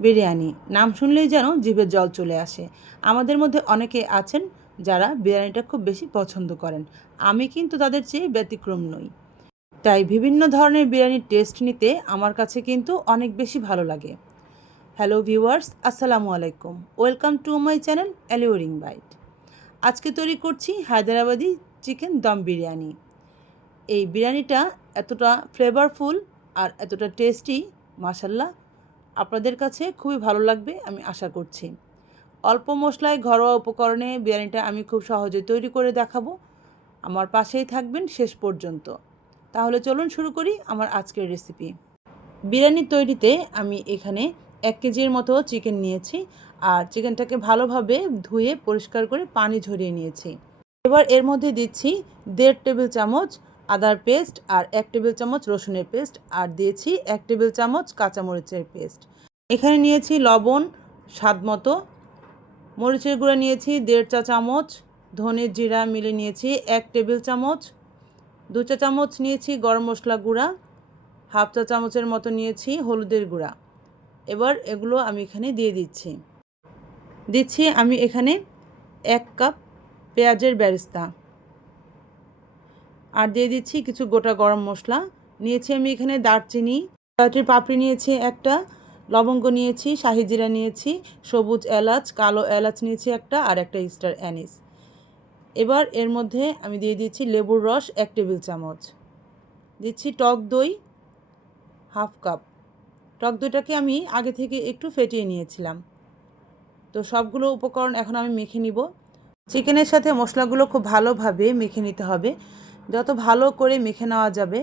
বিরিয়ানি। নাম শুনলেই যেন জিভের জল চলে আসে। আমাদের মধ্যে অনেকে আছেন যারা বিরিয়ানিটা খুব বেশি পছন্দ করেন। আমি কিন্তু তাদের চেয়ে ব্যতিক্রম নই। তাই বিভিন্ন ধরনের বিরিয়ানির টেস্ট নিতে আমার কাছে কিন্তু অনেক বেশি ভালো লাগে। হ্যালো ভিউয়ার্স আসসালামু আলাইকুম। Welcome to my channel alluring bite আজকে তৈরি করছি হায়দ্রাবাদি চিকেন দম বিরিয়ানি। এই বিরিয়ানিটা এতটা ফ্লেভারফুল আর এতটা টেস্টি মাসাল্লাহ আপনাদের কাছে খুবই ভালো লাগবে, আমি আশা করছি। অল্প মশলায় ঘরোয়া উপকরণে বিরিয়ানিটা আমি খুব সহজে তৈরি করে দেখাবো। আমার পাশেই থাকবেন শেষ পর্যন্ত। তাহলে চলুন শুরু করি আমার আজকের রেসিপি বিরিয়ানি তৈরিতে আমি এখানে এক কেজির মতো চিকেন নিয়েছি আর চিকেনটাকে ভালোভাবে ধুয়ে পরিষ্কার করে পানি ঝরিয়ে নিয়েছি। এবার এর মধ্যে দিচ্ছি দেড় টেবিল চামচ আদার পেস্ট আর এক টেবিল চামচ রসুনের পেস্ট আর দিয়েছি এক টেবিল চামচ কাঁচামরিচের পেস্ট। এখানে নিয়েছি লবণ, স্বাদ মতো। মরিচের গুঁড়া নিয়েছি দেড় চা চামচ, ধনে জিরা মিলে নিয়েছি এক টেবিল চামচ, দু চা চামচ নিয়েছি গরম মশলা গুঁড়া, হাফ চা চামচের মতো নিয়েছি হলুদের গুঁড়া। এবার এগুলো আমি এখানে দিয়ে দিচ্ছি। দিচ্ছি আমি এখানে এক কাপ পেঁয়াজের ব্যারিস্তা। আর দিয়ে দিচ্ছি কিছু গোটা গরম মশলা। নিয়েছি আমি এখানে দারচিনি কয়েকটি পাপড়ি নিয়েছি একটা, লবঙ্গ নিয়েছি, শাহি জিরা নিয়েছি, সবুজ এলাচ, কালো এলাচ নিয়েছি একটা, আর একটা স্টার অ্যানিস। এবার এর মধ্যে আমি দিয়ে দিচ্ছি লেবুর রস এক টেবিল চামচ। দিচ্ছি টক দই হাফ কাপ। টক দইটাকে আমি আগে থেকে একটু ফেটিয়ে নিয়েছিলাম। তো সবগুলো উপকরণ এখন আমি মেখে নিব। চিকেনের সাথে মশলাগুলো খুব ভালোভাবে মেখে নিতে হবে। যত ভালো করে মেখে নেওয়া যাবে,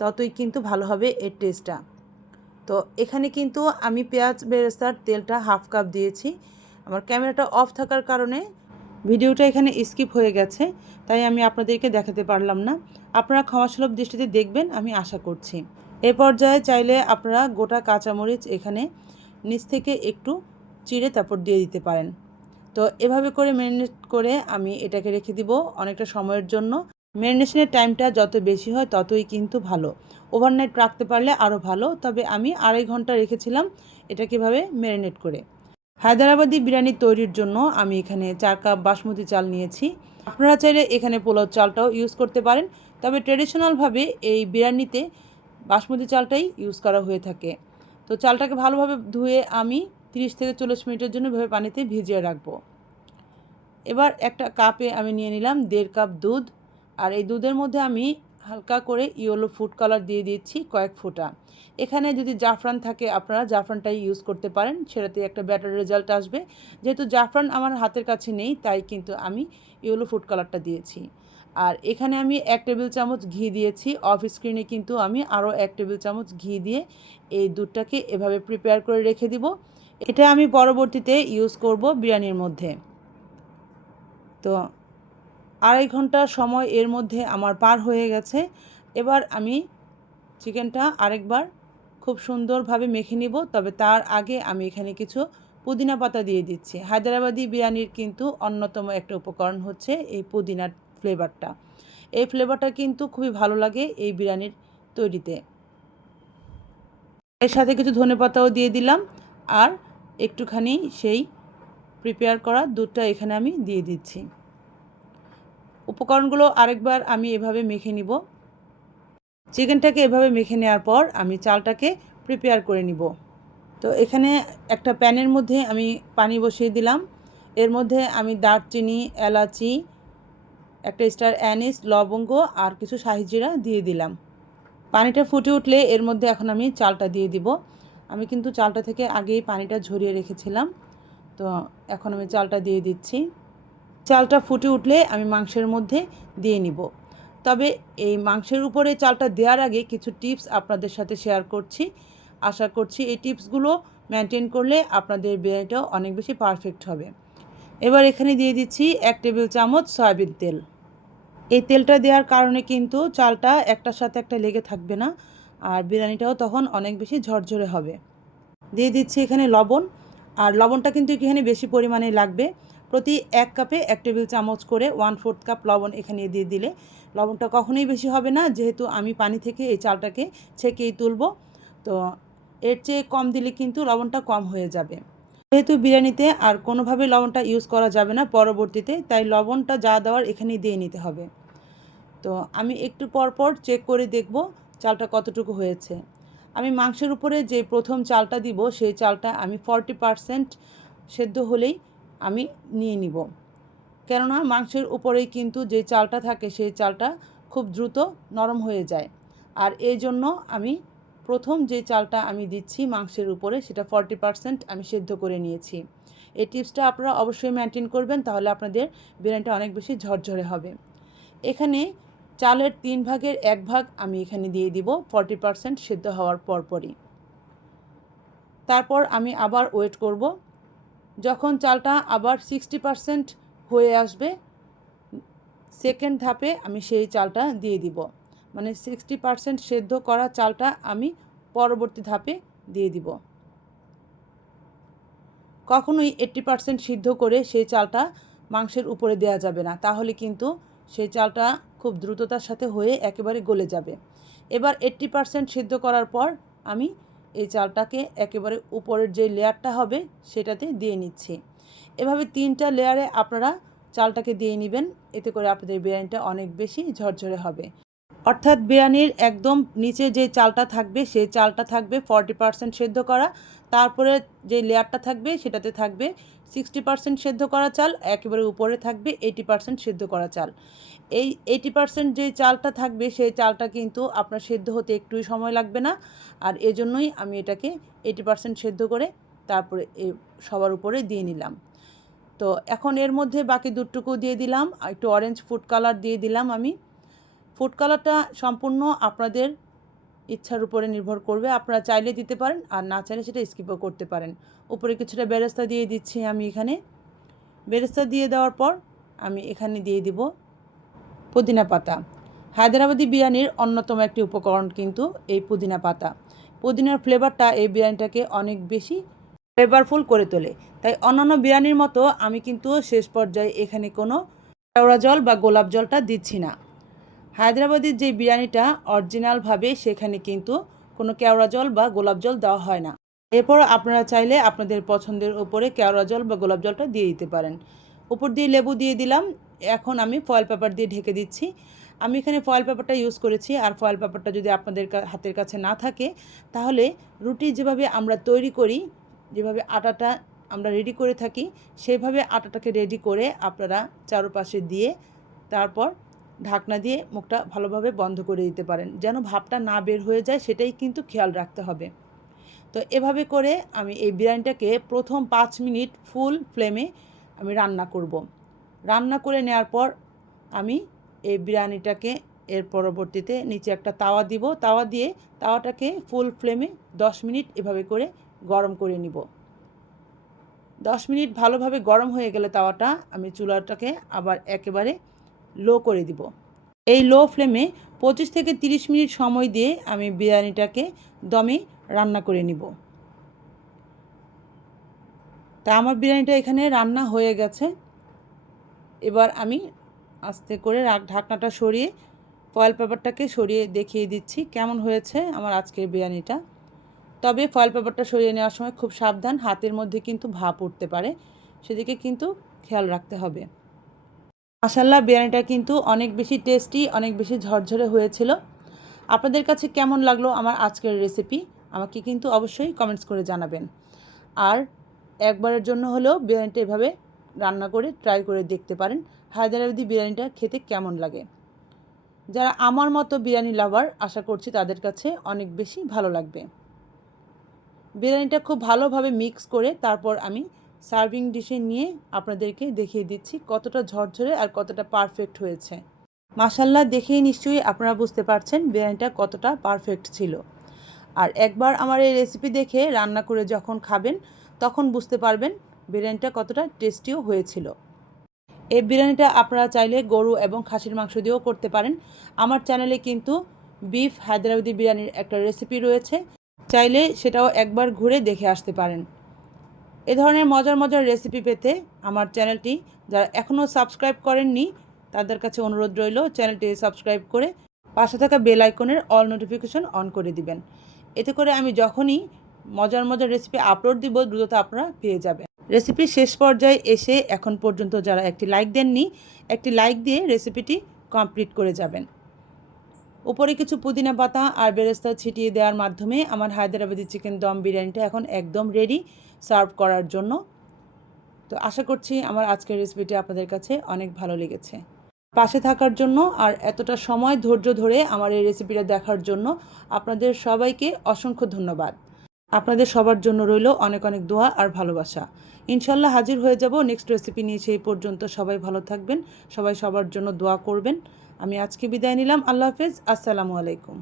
ততই কিন্তু ভালো হবে এর টেস্টটা তো এখানে কিন্তু আমি পেঁয়াজ বেরেস্তার তেলটা হাফ কাপ দিয়েছি। আমার ক্যামেরাটা অফ থাকার কারণে ভিডিওটা এখানে স্কিপ হয়ে গেছে, তাই আমি আপনাদেরকে দেখাতে পারলাম না। আপনারা ক্ষমাসুলভ দৃষ্টিতে দেখবেন, আমি আশা করছি। এ পর্যায়ে চাইলে আপনারা গোটা কাঁচামরিচ এখানে নিচ থেকে একটু চিড়ে তারপর দিয়ে দিতে পারেন। তো এভাবে করে ম্যারিনেট করে আমি এটাকে রেখে দিব অনেকটা সময়ের জন্য। ম্যারিনেশনের টাইমটা যত বেশি হয় ততই কিন্তু ভালো। ওভারনাইট রাখতে পারলে আরও ভালো, তবে আমি আড়াই ঘণ্টা রেখেছিলাম এটা কীভাবে ম্যারিনেট করে। হায়দ্রাবাদি বিরিয়ানি তৈরির জন্য আমি এখানে চার কাপ বাসমতি চাল নিয়েছি। আপনারা চাইলে এখানে পোলাও চালটাও ইউজ করতে পারেন, তবে ট্রেডিশনালভাবে এই বিরিয়ানিতে বাসমতি চালটাই ইউজ করা হয়ে থাকে। তো চালটাকে ভালোভাবে ধুয়ে আমি তিরিশ থেকে চল্লিশ মিনিটের জন্য ভেবে পানিতে ভিজিয়ে রাখব। এবার একটা কাপে আমি নিয়ে নিলাম দেড় কাপ দুধ আর এই দুধের মধ্যে আমি হালকা করে ইয়েলো ফুড কালার দিয়ে দিচ্ছি কয়েক ফোঁটা। এখানে যদি জাফরান থাকে, আপনারা জাফরানটাই ইউজ করতে পারেন, সেটাতে একটা ব্যাটার রেজাল্ট আসবে। যেহেতু জাফরান আমার হাতের কাছে নেই, তাই কিন্তু আমি ইয়েলো ফুড কালারটা দিয়েছি। আর এখানে আমি এক টেবিল চামচ ঘি দিয়েছি অফ স্ক্রিনে কিন্তু আমি আরও এক টেবিল চামচ ঘি দিয়ে এই দুধটাকে এভাবে প্রিপেয়ার করে রেখে দিব। এটা আমি পরবর্তীতে ইউজ করব বিরিয়ানির মধ্যে। তো আড়াই ঘণ্টা সময় এর মধ্যে আমার পার হয়ে গেছে। এবার আমি চিকেনটা আরেকবার খুব সুন্দরভাবে মেখে নিব, তবে তার আগে আমি এখানে কিছু পুদিনা পাতা দিয়ে দিচ্ছি। হায়দ্রাবাদি বিরিয়ানির কিন্তু অন্যতম একটা উপকরণ হচ্ছে এই পুদিনার ফ্লেভারটা। এই ফ্লেভারটা কিন্তু খুবই ভালো লাগে এই বিরিয়ানির তৈরিতে। এর সাথে কিছু ধনে পাতাও দিয়ে দিলাম, আর একটুখানি সেই প্রিপেয়ার করা দুধটা এখানে আমি দিয়ে দিচ্ছি। উপকরণগুলো আরেকবার আমি এভাবে মেখে নিব। চিকেনটাকে এভাবে মেখে নেওয়ার পর আমি চালটাকে প্রিপেয়ার করে নিব। তো এখানে একটা প্যানের মধ্যে আমি পানি বসিয়ে দিলাম। এর মধ্যে আমি দারচিনি, এলাচি, একটা স্টার অ্যানিস, লবঙ্গ আর কিছু শাহিজিরা দিয়ে দিলাম। পানিটা ফুটে উঠলে এর মধ্যে এখন আমি চালটা দিয়ে দিব। আমি কিন্তু চালটা থেকে আগেই পানিটা ঝরিয়ে রেখেছিলাম। তো এখন আমি চালটা দিয়ে দিচ্ছি। চালটা ফুটে উঠলে আমি মাংসের মধ্যে দিয়ে নিব। তবে এই মাংসের উপরে চালটা দেওয়ার আগে কিছু টিপস আপনাদের সাথে শেয়ার করছি। আশা করছি এই টিপসগুলো মেনটেন করলে আপনাদের বিরিয়ানিটাও অনেক বেশি পারফেক্ট হবে। এবার এখানে দিয়ে দিচ্ছি এক টেবিল চামচ সয়াবিন তেল। এই তেলটা দেওয়ার কারণে কিন্তু চালটা একটার সাথে একটা লেগে থাকবে না, আর বিরিয়ানিটাও তখন অনেক বেশি ঝরঝরে হবে। দিয়ে দিচ্ছি এখানে লবণ, আর লবণটা কিন্তু এখানে বেশি পরিমাণে লাগবে। প্রতি এক কাপে এক টেবিল চামচ করে ওয়ান ফোর্থ কাপ লবণ এখানে দিয়ে দিলে লবণটা কখনোই বেশি হবে না, যেহেতু আমি পানি থেকে এই চালটাকে ছেঁকেই তুলব। তো এর চেয়ে কম দিলে কিন্তু লবণটা কম হয়ে যাবে। যেহেতু বিরিয়ানিতে আর কোনোভাবে লবণটা ইউজ করা যাবে না পরবর্তীতে, তাই লবণটা যা দেওয়ার এখানেই দিয়ে নিতে হবে। তো আমি একটু পর পর চেক করে দেখব চালটা কতটুকু হয়েছে। আমি মাংসের উপরে যে প্রথম চালটা দিব, সেই চালটা আমি ফর্টি পারসেন্ট সেদ্ধ হলেই আমি নিয়ে নিব। কেননা মাংসের উপরেই কিন্তু যে চালটা থাকে সেই চালটা খুব দ্রুত নরম হয়ে যায়। আর এই জন্য আমি প্রথম যে চালটা আমি দিচ্ছি মাংসের উপরে সেটা ফর্টি পারসেন্ট আমি সেদ্ধ করে নিয়েছি। এই টিপসটা আপনারা অবশ্যই মেনটেন করবেন, তাহলে আপনাদের বিরিয়ানিটা অনেক বেশি ঝরঝরে হবে। এখানে চালের তিন ভাগের এক ভাগ আমি এখানে দিয়ে দিব ফর্টি পারসেন্ট সেদ্ধ হওয়ার পরপরই। তারপর আমি আবার ওয়েট করব যখন চালটা আবার সিক্সটি পারসেন্ট হয়ে আসবে সেকেন্ড ধাপে আমি সেই চালটা দিয়ে দিব। মানে সিক্সটি পারসেন্ট সেদ্ধ করা চালটা আমি পরবর্তী ধাপে দিয়ে দিব। কখনোই এইট্টি পারসেন্ট সিদ্ধ করে সেই চালটা মাংসের উপরে দেওয়া যাবে না, তাহলে কিন্তু সেই চালটা খুব দ্রুততার সাথে হয়ে একেবারে গলে যাবে। এবার এইট্টি পারসেন্ট সিদ্ধ করার পর আমি এই চালটাকে একেবারে উপরের যে লেয়ারটা হবে সেটাতে দিয়ে নিচ্ছি। এভাবে তিনটা লেয়ারে আপনারা চালটাকে দিয়ে নেবেন, এতে করে আপনাদের বিরিয়ানিটা অনেক বেশি ঝরঝরে হবে। অর্থাৎ বিরিয়ানির একদম নিচে যে চালটা থাকবে, সেই চালটা থাকবে ফর্টি পারসেন্ট সেদ্ধ করা, তারপরে যে লেয়ারটা থাকবে সেটাতে থাকবে সিক্সটি পার্সেন্ট সেদ্ধ করা চাল, একেবারে উপরে থাকবে এইটি পার্সেন্ট সেদ্ধ করা চাল। এই এইটি পার্সেন্ট যে চালটা থাকবে, সেই চালটা কিন্তু আপনার সেদ্ধ হতে একটুই সময় লাগবে না। আর এজন্যই আমি এটাকে এইটি পার্সেন্ট সেদ্ধ করে তারপরে এ সবার উপরে দিয়ে নিলাম। তো এখন এর মধ্যে বাকি দুটুকু দিয়ে দিলাম, একটু অরেঞ্জ ফুড কালার দিয়ে দিলাম আমি। ফুড কালারটা সম্পূর্ণ আপনাদের ইচ্ছার উপরে নির্ভর করবে। আপনারা চাইলে দিতে পারেন, আর না চাইলে সেটা স্কিপও করতে পারেন। উপরে কিছুটা বেরেস্তা দিয়ে দিচ্ছি আমি এখানে। বেরেস্তা দিয়ে দেওয়ার পর আমি এখানে দিয়ে দিব পুদিনা পাতা। হায়দ্রাবাদি বিরিয়ানির অন্যতম একটি উপকরণ কিন্তু এই পুদিনা পাতা। পুদিনার ফ্লেভারটা এই বিরিয়ানিটাকে অনেক বেশি ফ্লেভারফুল করে তোলে। তাই অন্যান্য বিরিয়ানির মতো আমি কিন্তু শেষ পর্যায়ে এখানে কোনো কেওড়া জল বা গোলাপ জলটা দিচ্ছি না। হায়দ্রাবাদের যে বিরিয়ানিটা অরিজিনালভাবে সেখানে কিন্তু কোনো কেওড়া জল বা গোলাপ জল দেওয়া হয় না। এরপর আপনারা চাইলে আপনাদের পছন্দের ওপরে কেওড়া জল বা গোলাপ জলটা দিয়ে দিতে পারেন। উপর দিয়ে লেবু দিয়ে দিলাম। এখন আমি ফয়েল পেপার দিয়ে ঢেকে দিচ্ছি। আমি এখানে ফয়েল পেপারটা ইউজ করেছি। আর ফয়েল পেপারটা যদি আপনাদের হাতের কাছে না থাকে, তাহলে রুটি যেভাবে আমরা তৈরি করি, যেভাবে আটাটা আমরা রেডি করে থাকি সেইভাবে আটাটাকে রেডি করে আপনারা চারপাশে দিয়ে তারপর ঢাকনা দিয়ে মুখটা ভালোভাবে বন্ধ করে দিতে পারেন, যেন ভাবটা না বের হয়ে যায় সেটাই কিন্তু খেয়াল রাখতে হবে। তো এভাবে করে আমি এই বিরিয়ানিটাকে প্রথম পাঁচ মিনিট ফুল ফ্লেমে আমি রান্না করব। রান্না করে নেওয়ার পর আমি এই বিরিয়ানিটাকে এর পরবর্তীতে নিচে একটা তাওয়া দিব। তাওয়া দিয়ে তাওয়াটাকে ফুল ফ্লেমে দশ মিনিট এভাবে করে গরম করে নিব। দশ মিনিট ভালোভাবে গরম হয়ে গেলে তাওয়াটা আমি চুলাটাকে আবার একেবারে লো করে দিব। এই লো ফ্লেমে পঁচিশ থেকে তিরিশ মিনিট সময় দিয়ে আমি বিরিয়ানিটাকে দমে রান্না করে নিব। তা আমার বিরিয়ানিটা এখানে রান্না হয়ে গেছে। এবার আমি আস্তে করে ঢাকনাটা সরিয়ে ফয়েল পেপারটাকে সরিয়ে দেখিয়ে দিচ্ছি কেমন হয়েছে আমার আজকের বিরিয়ানিটা। তবে ফয়েল পেপারটা সরিয়ে নেওয়ার সময় খুব সাবধান, হাতের মধ্যে কিন্তু ভাপ উঠতে পারে, সেদিকে কিন্তু খেয়াল রাখতে হবে। মাসাল্লাহ বিরিয়ানিটা কিন্তু অনেক বেশি টেস্টি অনেক বেশি ঝরঝরে হয়েছিল। আপনাদের কাছে কেমন লাগল আমার আজকের রেসিপি আমাকে কিন্তু অবশ্যই কমেন্টস করে জানাবেন। আর একবারের জন্য হলেও বিরিয়ানিটা এভাবে রান্না করে ট্রাই করে দেখতে পারেন হায়দ্রাবাদি বিরিয়ানিটা খেতে কেমন লাগে। যারা আমার মতো বিরিয়ানি লাভার আশা করছি তাদের কাছে অনেক বেশি ভালো লাগবে। বিরিয়ানিটা খুব ভালোভাবে মিক্স করে তারপর আমি সার্ভিং ডিশে নিয়ে আপনাদেরকে দেখিয়ে দিচ্ছি কতটা ঝরঝরে আর কতটা পারফেক্ট হয়েছে। মাসাল্লাহ দেখেই নিশ্চয়ই আপনারা বুঝতে পারছেন বিরিয়ানিটা কতটা পারফেক্ট ছিল। আর একবার আমার এই রেসিপি দেখে রান্না করে যখন খাবেন, তখন বুঝতে পারবেন বিরিয়ানিটা কতটা টেস্টিও হয়েছিল। এই বিরিয়ানিটা আপনারা চাইলে গরু এবং খাসির মাংস দিয়েও করতে পারেন। আমার চ্যানেলে কিন্তু বিফ হায়দ্রাবাদি বিরিয়ানির একটা রেসিপি রয়েছে, চাইলে সেটাও একবার ঘুরে দেখে আসতে পারেন। এ ধরনের মজার মজার রেসিপি পেতে আমার চ্যানেলটি যারা এখনও সাবস্ক্রাইব করেননি, তাদের কাছে অনুরোধ রইল চ্যানেলটি সাবস্ক্রাইব করে পাশে থাকা বেল আইকনের অল নোটিফিকেশন অন করে দিবেন। এতে করে আমি যখনই মজার মজার রেসিপি আপলোড দিব, দ্রুত আপনারা পেয়ে যাবেন। রেসিপির শেষ পর্যায়ে এসে এখন পর্যন্ত যারা একটি লাইক দেননি, একটি লাইক দিয়ে রেসিপিটি কমপ্লিট করে যাবেন। উপরে কিছু পুদিনা পাতা আর বেরেস্তা ছিটিয়ে দেওয়ার মাধ্যমে আমার হায়দ্রাবাদি চিকেন দম বিরিয়ানিটা এখন একদম রেডি সার্ভ করার জন্য। তো আশা করছি আমার আজকের রেসিপিটি আপনাদের কাছে অনেক ভালো লেগেছে। পাশে থাকার জন্য আর এতটা সময় ধৈর্য ধরে আমার এই রেসিপিটা দেখার জন্য আপনাদের সবাইকে অসংখ্য ধন্যবাদ। আপনাদের সবার জন্য রইল অনেক অনেক দোয়া আর ভালোবাসা। ইনশাল্লাহ হাজির হয়ে যাব। নেক্সট রেসিপি নিয়ে সেই পর্যন্ত সবাই ভালো থাকবেন। সবাই সবার জন্য দোয়া করবেন। আমি আজকে বিদায় নিলাম। আল্লাহ হাফেজ। আসসালামু আলাইকুম।